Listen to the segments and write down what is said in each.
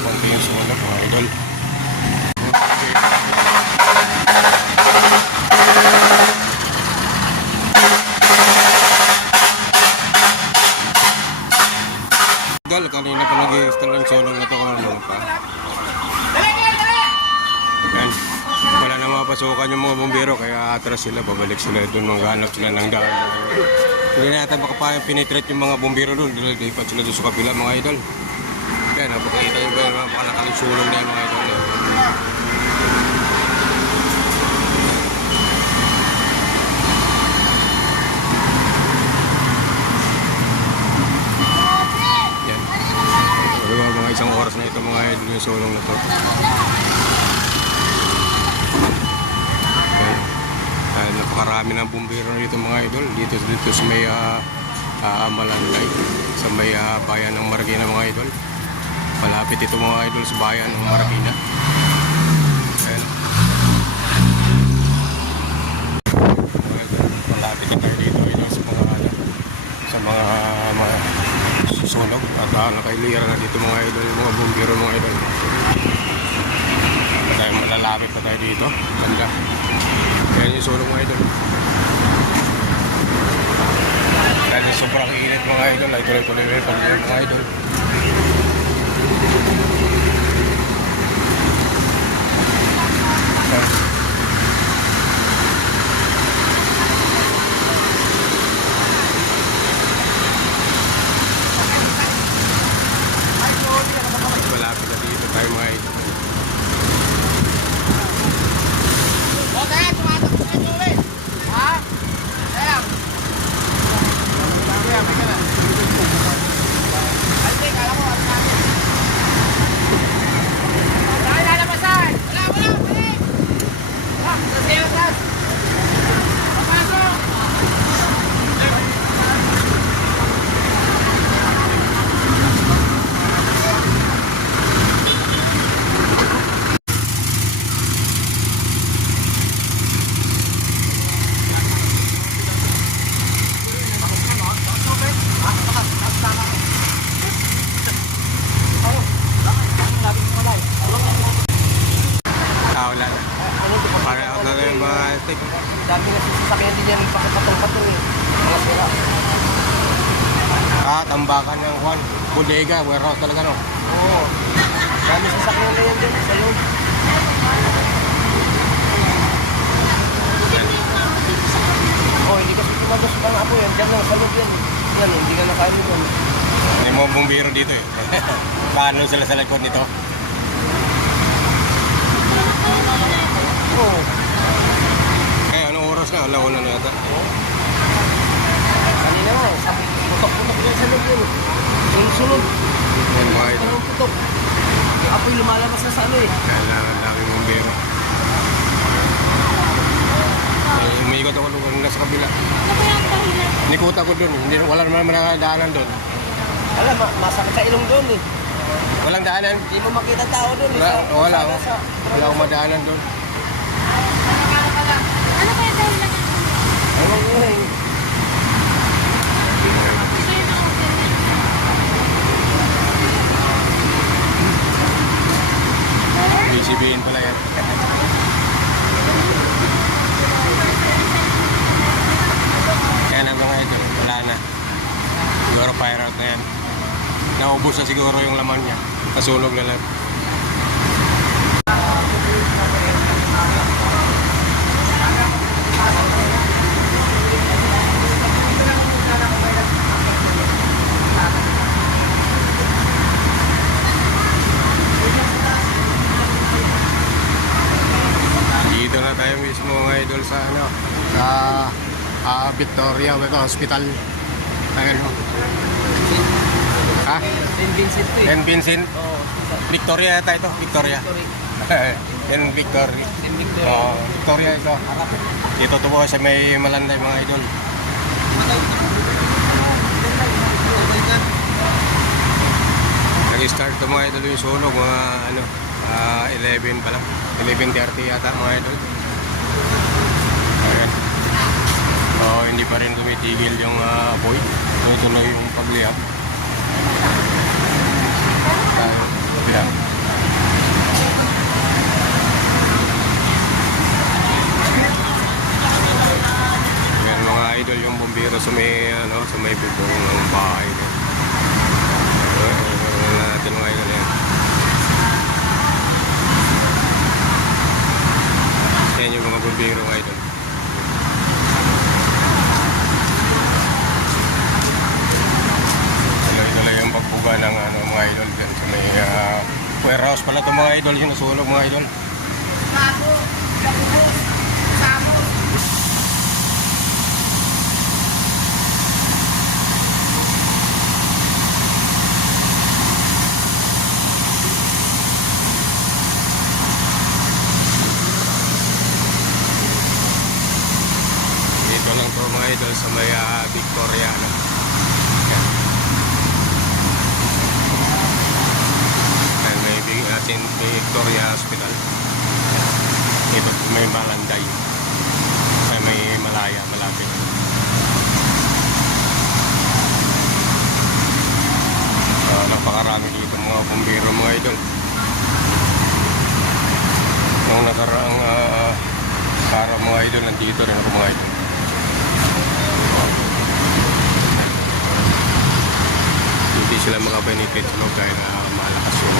konti yung sunog mga idol. Idol, kanina pa nag-i-install yung sunog na ito kung ano pa. Yan. Wala na mapasukan yung mga bumbero kaya atras sila, babalik sila doon, maghanap sila ng daan. Hindi na yata baka pa pinitreat yung mga bumbero doon, lipat sila doon sa kapila mga idol. Yan, napakita yung ba yung napakalakaling sulong na yung mga idol. Yan. Diba, mga isang oras na ito mga idol yung sulong na ito. Napakarami ng bumbero dito mga idol dito sa may Malangay, sa may bayan ng Marikina mga idol. Malapit ito mga idol sa bayan ng Marikina. Ayan. Malapit na tayo dito idol sa mga susunog at nakailira na dito mga idol yung mga bumbero mga idol. Malalapit pa tayo dito banda. Yan yung sulong mga idol. Dahil sobrang init mga idol, ay tuloy-tuloy yung pag-iwan mga idol. Malapit na dito tayo mga idol. Dami na sasakyan din yan, pakipatong-patong eh. Mga sira. Tambakan ng Juan. Bodega, warehouse talaga no? Oo. Dami sasakyan na yan din sa loob. Hindi kasi kumagasukan ako yan. Diyan lang sa loob yan eh. Yan, hindi ka nakain mo doon. May mga bumbiro dito eh. Paano sila sa likod nito? Oo. Na, alaw na yata. Kanina nga, putok-putok din sa loob yun. Sunod-sunod. Yan mga ito. Anong putok? Yung apoy lumalabas na sa ano eh. Kailangan laki mong bero. Umiikot ako doon nasa kabila. Nikuta ko doon. Wala naman nakadaanan doon. Alam, masakit sa ilong doon eh. Walang daanan? Hindi mo makita tao doon. Wala akong madaanan doon. Ano kaya dahilan? Ewan ko eh. BCBN pala yan. Yan ang mga ito. Wala na. Siguro fire out na yan. Naubos na siguro yung laman niya. Nasunog na lang. Tayo mismo mga idol sa Victoria Hospital. Ayan mo. St. Vincent eh. St. Vincent? Oo. Victoria yata ito. Victoria. St. Victoria. Oo, Victoria ito. Dito to po sa may Malanday mga idol. Nag-start ito mga idol yung sunog mga 11 pa lang. 11:30 yata mga idol. Ayan. Hindi pa rin tumitigil yung apoy. Tuloy yung pagliyap. Ayan. warehouse pala itong mga idol, yung nasunog mga idol. Dito lang to mga idol sa may Victoria. No? Yan. Ayan, may Victoria Hospital. Ito may Malanday. Ay, may Malaya, malapit. Napakarami dito mga bumbero mga idol. Nung nakaraang para mga idol, nandito rin ako mga idol. Hindi sila makabenefit no, kaya malakas yung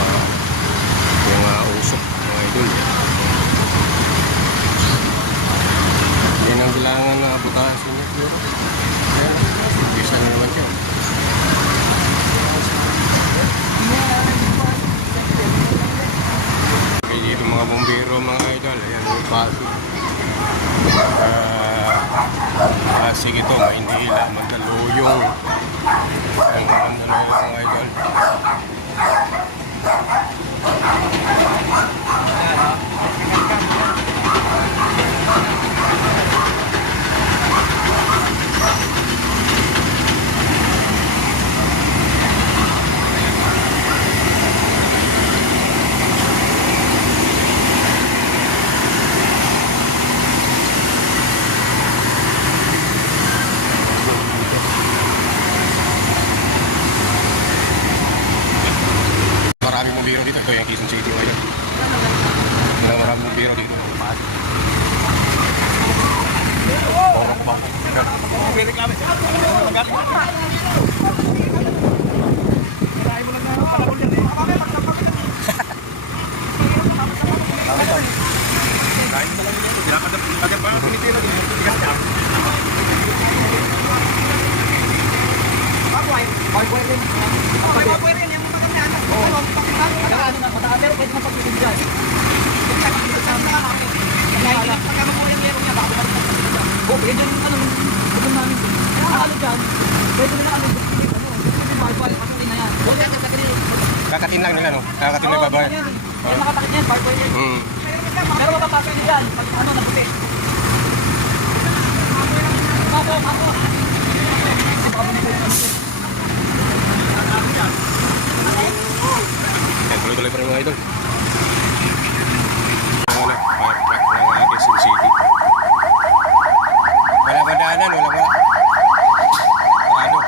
usok mga idol. Yan ang kailangan na butasan niya. Bisa na naman siya. Okay, dito mga bumbero mga idol. Ayan yung paso. Pasig ito, Maynila, Mandaluyong. Ang Mandaluyong mga idol. Maraming bumbero dito. Ito yung Quezon City ngayon. Maraming bumbero dito. Kakatin lang nila, no? Kakatin na yung babae. Yung nakatakit niyan, barboy yan. Pero mapapasok nyo dyan, pag ano, naputi. Ako. Tuloy-tuloy pa rin mga idol. Fire truck ng Quezon City. Wala ba daanan? Wala ba? Ano?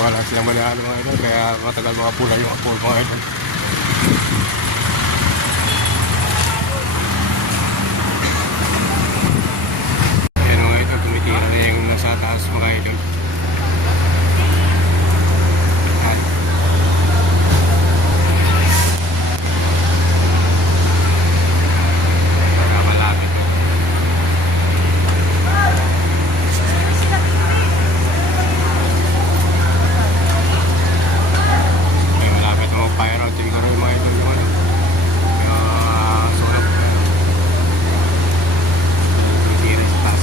Wala silang manalo mga idol, kaya matagal mga pula yung apol mga idol. Ayan mga idol, tumitira na yung nasa taas mga idol. Malapit. Fire out siguro yung mga idol yung ano. Sunog. Tumitira sa taas.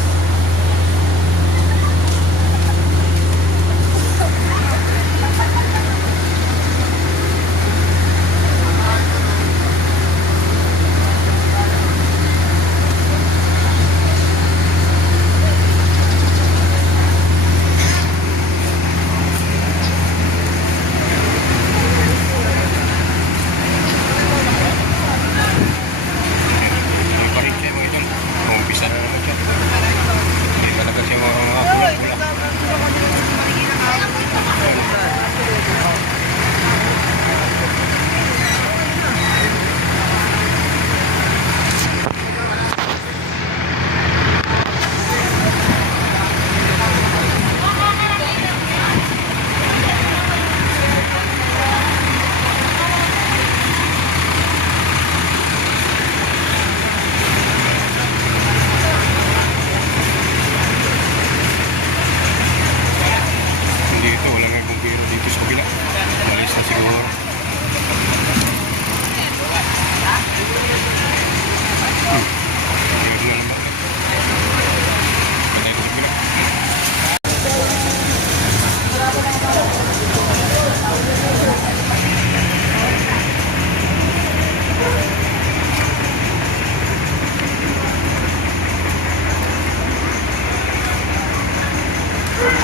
Idol,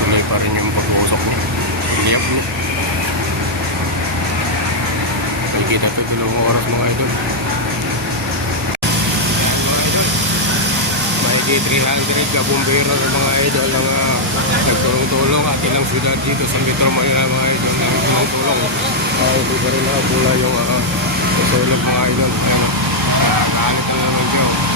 tuloy pa rin yung pag-uusok niya. Iniyak niya. Nakikita ito 2 oras mga idol. Ayan mga idol. Mahigit 300 ka bumbero ng mga idol ang nagtulong-tulong at ilang syudad dito sa Metro Manila mga idol. Nagtulong-tulong. Ito pa rin pula yung kasulog mga idol. Ayan, kahalit na naman siya.